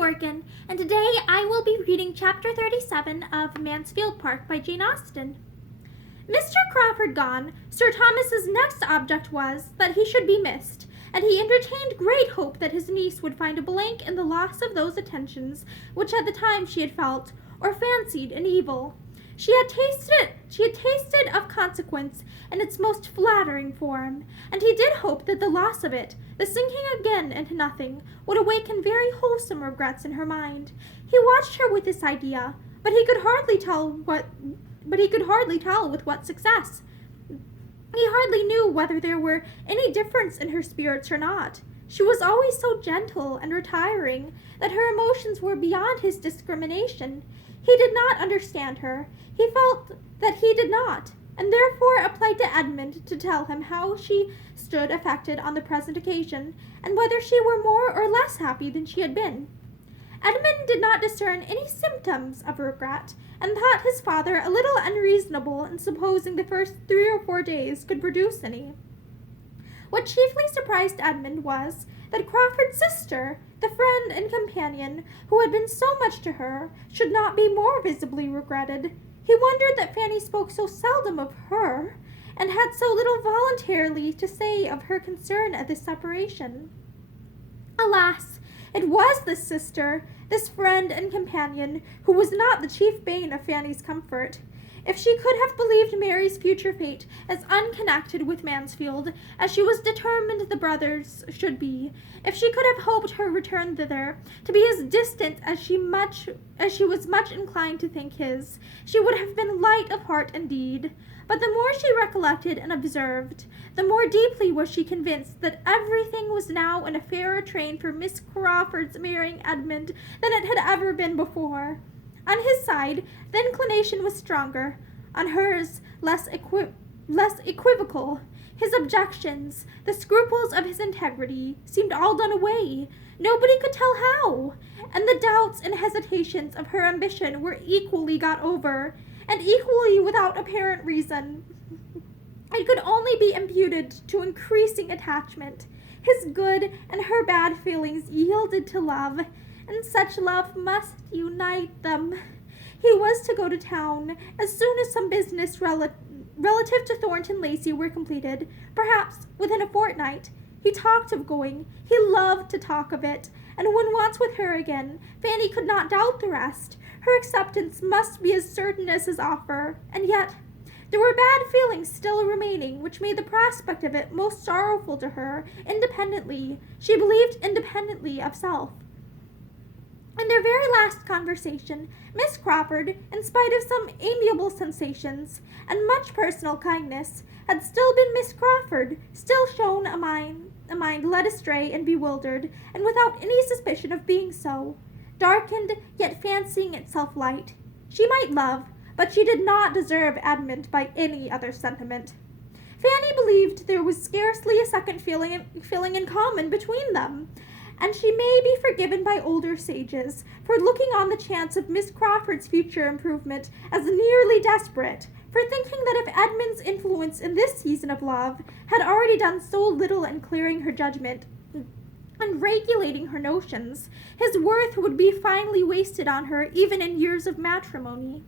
Morgan, and today I will be reading Chapter 37 of Mansfield Park by Jane Austen. Mr. Crawford gone, Sir Thomas's next object was that he should be missed, and he entertained great hope that his niece would find a blank in the loss of those attentions which at the time she had felt, or fancied, an evil. She had tasted of consequence in its most flattering form, and he did hope that the loss of it, the sinking again into nothing, would awaken very wholesome regrets in her mind. He watched her with this idea, but he could hardly tell with what success. He hardly knew whether there were any difference in her spirits or not. She was always so gentle and retiring that her emotions were beyond his discrimination. He did not understand her. He felt that he did not, and therefore applied to Edmund to tell him how she stood affected on the present occasion, and whether she were more or less happy than she had been. Edmund did not discern any symptoms of regret, and thought his father a little unreasonable in supposing the first 3 or 4 days could produce any. What chiefly surprised Edmund was that Crawford's sister, the friend and companion who had been so much to her, should not be more visibly regretted. He wondered that Fanny spoke so seldom of her, and had so little voluntarily to say of her concern at this separation. Alas, it was this sister, this friend and companion, who was not the chief bane of Fanny's comfort. If she could have believed Mary's future fate as unconnected with Mansfield as she was determined the brothers should be, if she could have hoped her return thither to be as distant as she was much inclined to think his, she would have been light of heart indeed. But the more she recollected and observed, the more deeply was she convinced that everything was now in a fairer train for Miss Crawford's marrying Edmund than it had ever been before. On his side, the inclination was stronger; on hers, less equivocal. His objections, the scruples of his integrity, seemed all done away. Nobody could tell how, and the doubts and hesitations of her ambition were equally got over, and equally without apparent reason. It could only be imputed to increasing attachment. His good and her bad feelings yielded to love, and such love must unite them. He was to go to town as soon as some business relative to Thornton Lacey were completed, perhaps within a fortnight. He talked of going. He loved to talk of it, and when once with her again, Fanny could not doubt the rest. Her acceptance must be as certain as his offer, and yet there were bad feelings still remaining, which made the prospect of it most sorrowful to her. She believed independently of self. In their very last conversation, Miss Crawford, in spite of some amiable sensations and much personal kindness, had still been Miss Crawford, still shown a mind led astray and bewildered, and without any suspicion of being so, darkened, yet fancying itself light. She might love, but she did not deserve Edmund by any other sentiment. Fanny believed there was scarcely a second feeling in common between them, and she may be forgiven by older sages for looking on the chance of Miss Crawford's future improvement as nearly desperate, for thinking that if Edmund's influence in this season of love had already done so little in clearing her judgment and regulating her notions, his worth would be finally wasted on her even in years of matrimony.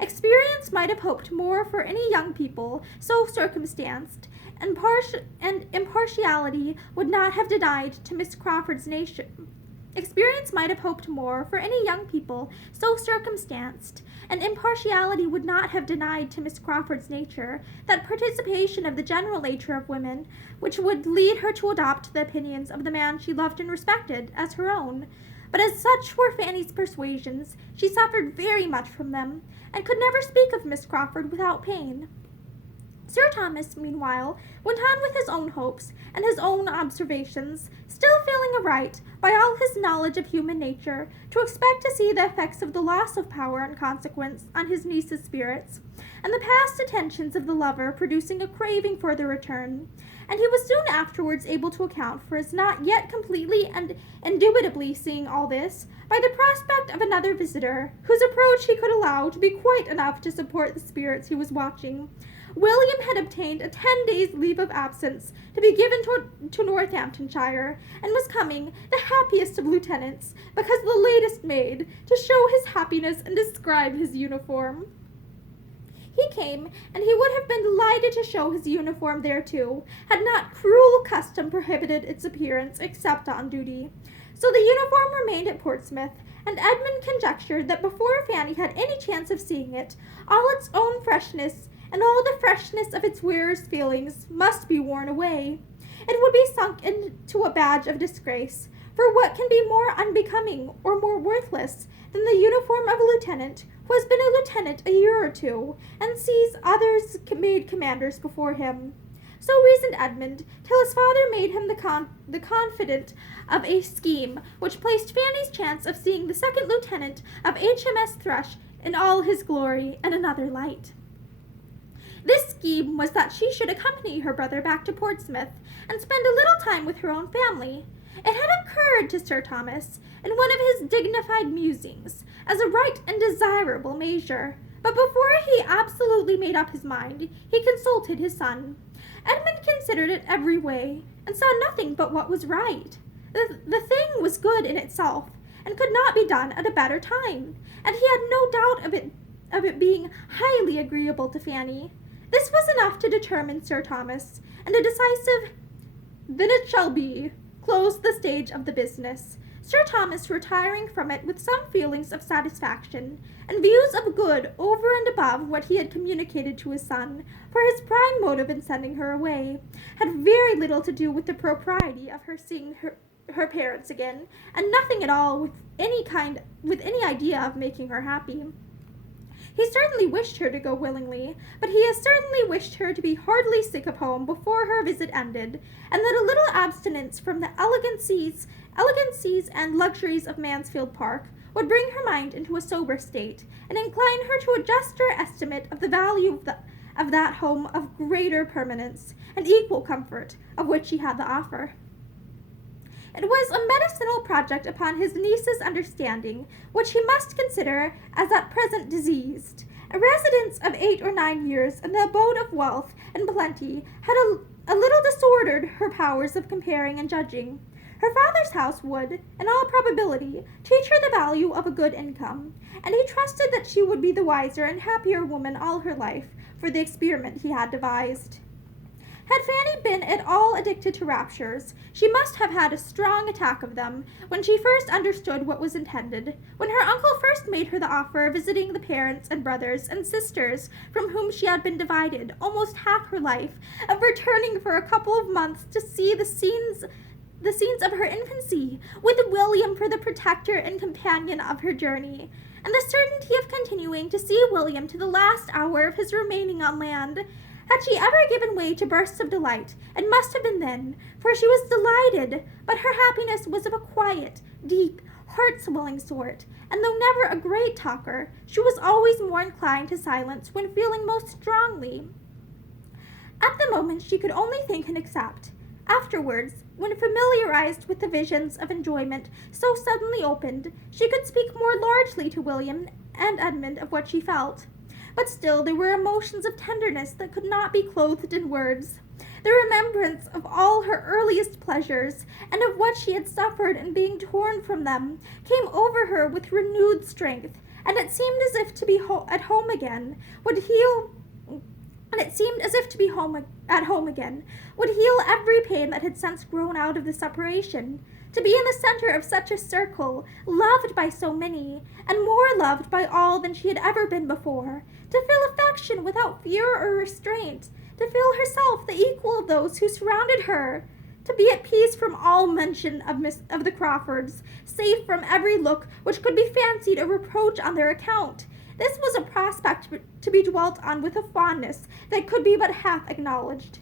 Experience might have hoped more for any young people so circumstanced, and impartiality would not have denied to Miss Crawford's nature. Experience might have hoped more for any young people so circumstanced, and impartiality would not have denied to Miss Crawford's nature that participation of the general nature of women which would lead her to adopt the opinions of the man she loved and respected as her own. But as such were Fanny's persuasions, she suffered very much from them, and could never speak of Miss Crawford without pain. Sir Thomas, meanwhile, went on with his own hopes and his own observations, still feeling a right, by all his knowledge of human nature, to expect to see the effects of the loss of power and consequence on his niece's spirits, and the past attentions of the lover producing a craving for their return, and he was soon afterwards able to account for his not yet completely and indubitably seeing all this by the prospect of another visitor, whose approach he could allow to be quite enough to support the spirits he was watching, William had obtained a 10 days' leave of absence to be given to Northamptonshire, and was coming, the happiest of lieutenants, because the latest made, to show his happiness and describe his uniform. He came, and he would have been delighted to show his uniform there too, had not cruel custom prohibited its appearance except on duty. So the uniform remained at Portsmouth, and Edmund conjectured that before Fanny had any chance of seeing it, all its own freshness and all the freshness of its wearer's feelings must be worn away. It would be sunk into a badge of disgrace, for what can be more unbecoming or more worthless than the uniform of a lieutenant who has been a lieutenant a year or two, and sees others made commanders before him? So reasoned Edmund, till his father made him the confidant of a scheme which placed Fanny's chance of seeing the second lieutenant of HMS Thrush in all his glory in another light. This scheme was that she should accompany her brother back to Portsmouth, and spend a little time with her own family. It had occurred to Sir Thomas, in one of his dignified musings, as a right and desirable measure, but before he absolutely made up his mind, he consulted his son. Edmund considered it every way, and saw nothing but what was right. The thing was good in itself, and could not be done at a better time, and he had no doubt of it being highly agreeable to Fanny. This was enough to determine Sir Thomas, and a decisive "then it shall be" closed the stage of the business, Sir Thomas retiring from it with some feelings of satisfaction, and views of good over and above what he had communicated to his son, for his prime motive in sending her away had very little to do with the propriety of her seeing her parents again, and nothing at all with any idea of making her happy. He certainly wished her to go willingly, but he as certainly wished her to be heartily sick of home before her visit ended, and that a little abstinence from the elegancies and luxuries of Mansfield Park would bring her mind into a sober state, and incline her to a juster estimate of the value of that home of greater permanence and equal comfort of which he had the offer. It was a medicinal project upon his niece's understanding, which he must consider as at present diseased. A residence of 8 or 9 years in the abode of wealth and plenty had a little disordered her powers of comparing and judging. Her father's house would, in all probability, teach her the value of a good income, and he trusted that she would be the wiser and happier woman all her life for the experiment he had devised. Had Fanny been at all addicted to raptures, she must have had a strong attack of them when she first understood what was intended, when her uncle first made her the offer of visiting the parents and brothers and sisters from whom she had been divided almost half her life, of returning for a couple of months to see the scenes of her infancy, with William for the protector and companion of her journey, and the certainty of continuing to see William to the last hour of his remaining on land. Had she ever given way to bursts of delight, it must have been then, for she was delighted, but her happiness was of a quiet, deep, heart-swelling sort, and though never a great talker, she was always more inclined to silence when feeling most strongly. At the moment she could only think and accept. Afterwards, when familiarized with the visions of enjoyment so suddenly opened, she could speak more largely to William and Edmund of what she felt. But still there were emotions of tenderness that could not be clothed in words. The remembrance of all her earliest pleasures, and of what she had suffered in being torn from them, came over her with renewed strength, and it seemed as if to be at home again would heal every pain that had since grown out of the separation. To be in the center of such a circle, loved by so many, and more loved by all than she had ever been before, to feel affection without fear or restraint, to feel herself the equal of those who surrounded her, to be at peace from all mention of the Crawfords, safe from every look which could be fancied a reproach on their account. This was a prospect to be dwelt on with a fondness that could be but half acknowledged.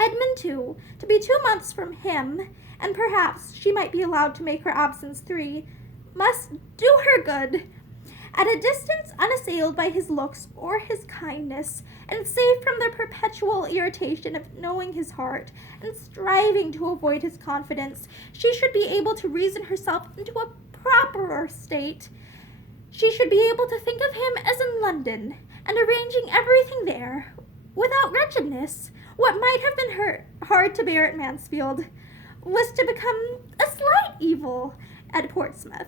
Edmund, too, to be 2 months from him, and perhaps she might be allowed to make her absence 3, must do her good. At a distance, unassailed by his looks or his kindness, and safe from the perpetual irritation of knowing his heart, and striving to avoid his confidence, she should be able to reason herself into a properer state. She should be able to think of him as in London, and arranging everything there, without wretchedness. What might have been hard to bear at Mansfield was to become a slight evil at Portsmouth.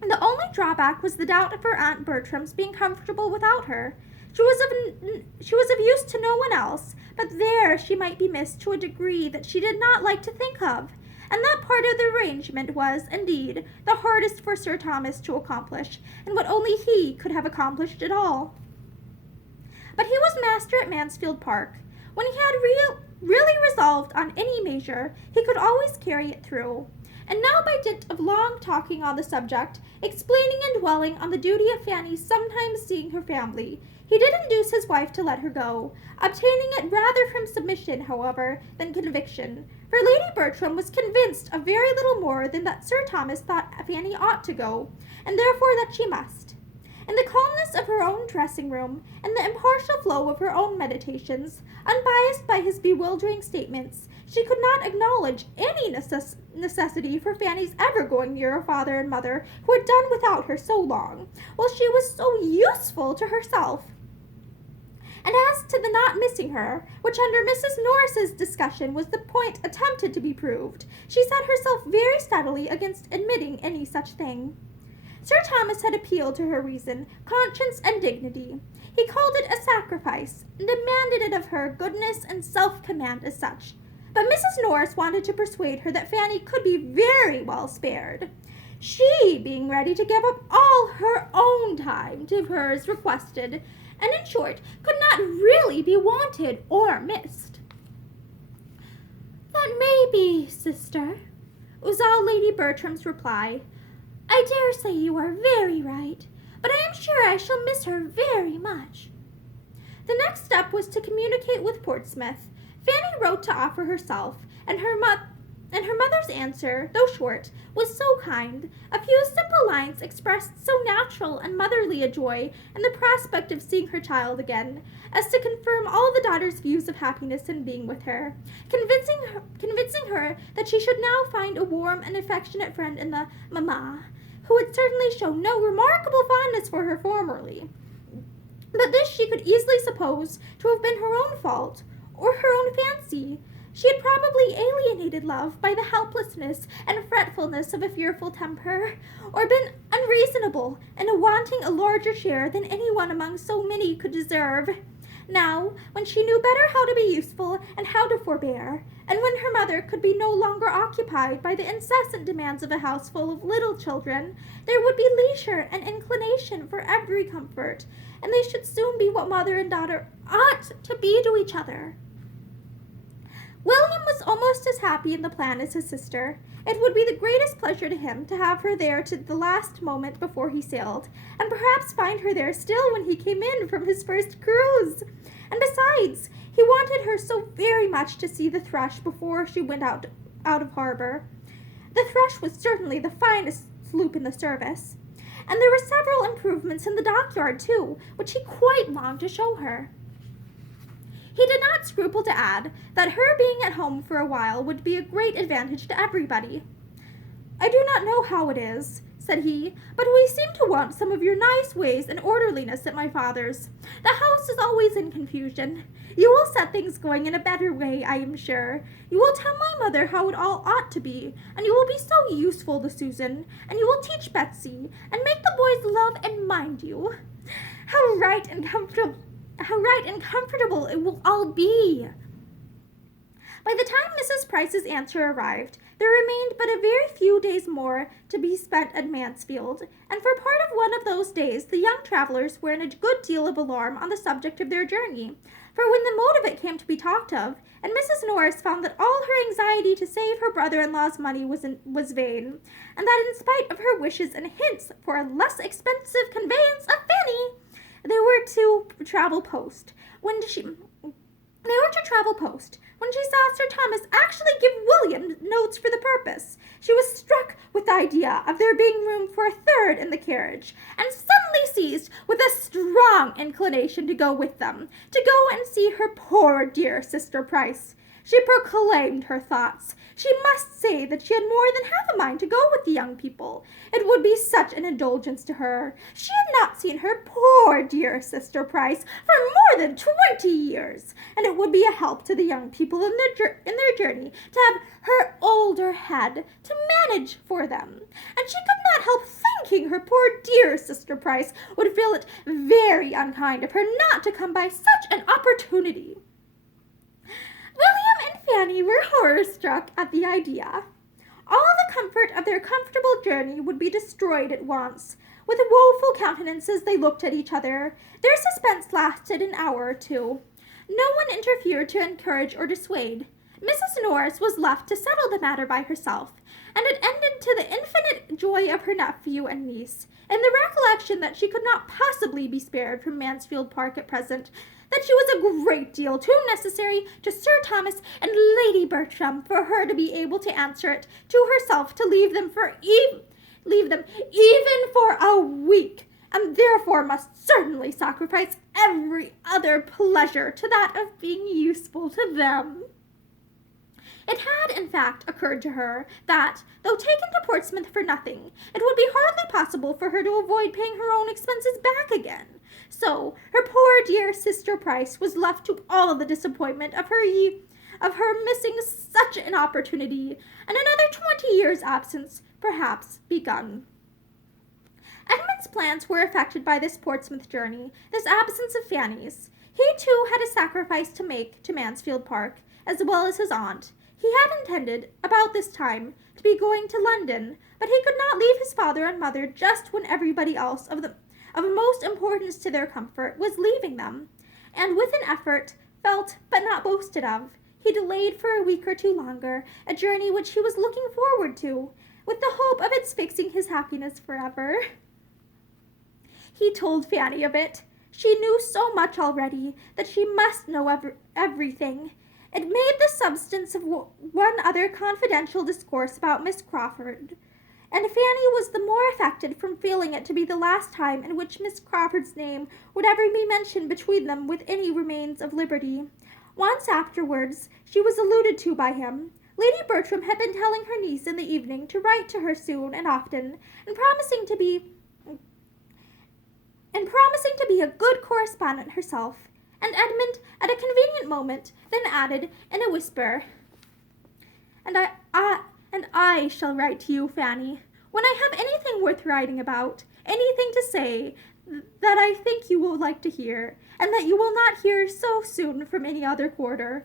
The only drawback was the doubt of her Aunt Bertram's being comfortable without her. She was of use to no one else, but there she might be missed to a degree that she did not like to think of, and that part of the arrangement was, indeed, the hardest for Sir Thomas to accomplish, and what only he could have accomplished at all. But he was master at Mansfield Park. When he had really resolved on any measure, he could always carry it through. And now, by dint of long talking on the subject, explaining and dwelling on the duty of Fanny's sometimes seeing her family, he did induce his wife to let her go, obtaining it rather from submission, however, than conviction, for Lady Bertram was convinced of very little more than that Sir Thomas thought Fanny ought to go, and therefore that she must. In the calmness of her own dressing-room, and the impartial flow of her own meditations, unbiased by his bewildering statements, she could not acknowledge any necessity for Fanny's ever going near her father and mother, who had done without her so long, while she was so useful to herself. And as to the not missing her, which under Mrs. Norris's discussion was the point attempted to be proved, she set herself very steadily against admitting any such thing. Sir Thomas had appealed to her reason, conscience, and dignity. He called it a sacrifice, and demanded it of her goodness and self-command as such. But Mrs. Norris wanted to persuade her that Fanny could be very well spared, she being ready to give up all her own time to hers requested, and in short, could not really be wanted or missed. "That may be, sister," was all Lady Bertram's reply. "I dare say you are very right, but I am sure I shall miss her very much." The next step was to communicate with Portsmouth. Fanny wrote to offer herself, and her mother's answer, though short, was so kind. A few simple lines expressed so natural and motherly a joy in the prospect of seeing her child again, as to confirm all the daughter's views of happiness in being with her, convincing her that she should now find a warm and affectionate friend in the mamma, who had certainly shown no remarkable fondness for her formerly. But this she could easily suppose to have been her own fault, or her own fancy. She had probably alienated love by the helplessness and fretfulness of a fearful temper, or been unreasonable in wanting a larger share than any one among so many could deserve. Now, when she knew better how to be useful and how to forbear, and when her mother could be no longer occupied by the incessant demands of a house full of little children, there would be leisure and inclination for every comfort, and they should soon be what mother and daughter ought to be to each other. William was almost as happy in the plan as his sister. It would be the greatest pleasure to him to have her there to the last moment before he sailed, and perhaps find her there still when he came in from his first cruise. And besides, he wanted her so very much to see the Thrush before she went out of harbor. The Thrush was certainly the finest sloop in the service, and there were several improvements in the dockyard too, which he quite longed to show her. He did not scruple to add that her being at home for a while would be a great advantage to everybody. "I do not know how it is," said he, "but we seem to want some of your nice ways and orderliness at my father's. The house is always in confusion. You will set things going in a better way, I am sure. You will tell my mother how it all ought to be, and you will be so useful to Susan, and you will teach Betsy, and make the boys love and mind you. How right and comfortable it will all be." By the time Mrs. Price's answer arrived, there remained but a very few days more to be spent at Mansfield, and for part of one of those days the young travelers were in a good deal of alarm on the subject of their journey, for when the mode of it came to be talked of, and Mrs. Norris found that all her anxiety to save her brother-in-law's money was vain, and that in spite of her wishes and hints for a less expensive conveyance of Fanny, they were to travel post. When she saw Sir Thomas actually give William notes for the purpose, she was struck with the idea of there being room for a third in the carriage, and suddenly seized with a strong inclination to go with them, to go and see her poor dear sister Price. She proclaimed her thoughts. She must say that she had more than half a mind to go with the young people. It would be such an indulgence to her. She had not seen her poor dear sister Price for more than 20 years, and it would be a help to the young people in their journey to have her older head to manage for them. And she could not help thinking her poor dear sister Price would feel it very unkind of her not to come by such an opportunity. William and Fanny were horror-struck at the idea. All the comfort of their comfortable journey would be destroyed at once. With woeful countenances they looked at each other. Their suspense lasted an hour or two. No one interfered to encourage or dissuade. Mrs. Norris was left to settle the matter by herself, and it ended to the infinite joy of her nephew and niece, in the recollection that she could not possibly be spared from Mansfield Park at present, that she was a great deal too necessary to Sir Thomas and Lady Bertram for her to be able to answer it to herself to leave them even for a week, and therefore must certainly sacrifice every other pleasure to that of being useful to them. It had, in fact, occurred to her that, though taken to Portsmouth for nothing, it would be hardly possible for her to avoid paying her own expenses back again. So her poor dear sister Price was left to all the disappointment of her missing such an opportunity, and another 20 years' absence perhaps begun. Edmund's plans were affected by this Portsmouth journey, this absence of Fanny's. He too had a sacrifice to make to Mansfield Park, as well as his aunt. He had intended, about this time, to be going to London, but he could not leave his father and mother just when everybody else of most importance to their comfort was leaving them, and with an effort, felt but not boasted of, he delayed for a week or two longer a journey which he was looking forward to, with the hope of its fixing his happiness forever. He told Fanny of it. She knew so much already that she must know everything. It made the substance of one other confidential discourse about Miss Crawford, and Fanny was the more affected from feeling it to be the last time in which Miss Crawford's name would ever be mentioned between them with any remains of liberty. Once afterwards, she was alluded to by him. Lady Bertram had been telling her niece in the evening to write to her soon and often, and promising to be a good correspondent herself. And Edmund, at a convenient moment, then added in a whisper, And I shall write to you, Fanny, when I have anything worth writing about, anything to say that I think you will like to hear, and that you will not hear so soon from any other quarter.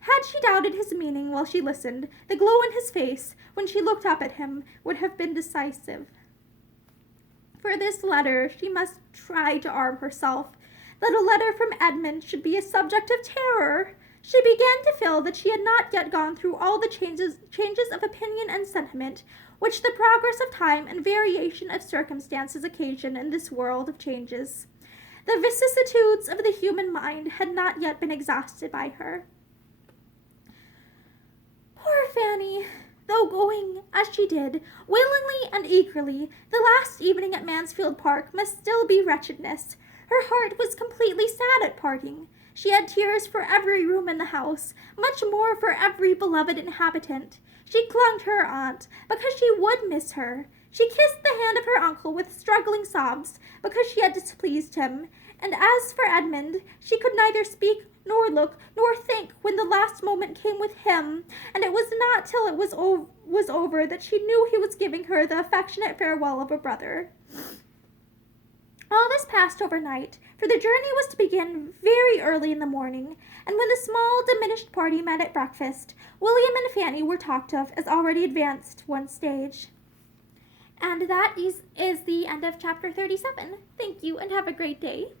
Had she doubted his meaning while she listened, the glow in his face, when she looked up at him, would have been decisive. For this letter she must try to arm herself. That a letter from Edmund should be a subject of terror. She began to feel that she had not yet gone through all the changes of opinion and sentiment which the progress of time and variation of circumstances occasion in this world of changes. The vicissitudes of the human mind had not yet been exhausted by her. Poor Fanny! Though going, as she did, willingly and eagerly, the last evening at Mansfield Park must still be wretchedness. Her heart was completely sad at parting. She had tears for every room in the house, much more for every beloved inhabitant. She clung to her aunt, because she would miss her. She kissed the hand of her uncle with struggling sobs, because she had displeased him. And as for Edmund, she could neither speak, nor look, nor think when the last moment came with him, and it was not till it was over that she knew he was giving her the affectionate farewell of a brother. All this passed overnight, for the journey was to begin very early in the morning, and when the small, diminished party met at breakfast, William and Fanny were talked of as already advanced one stage. And that is the end of chapter 37. Thank you, and have a great day.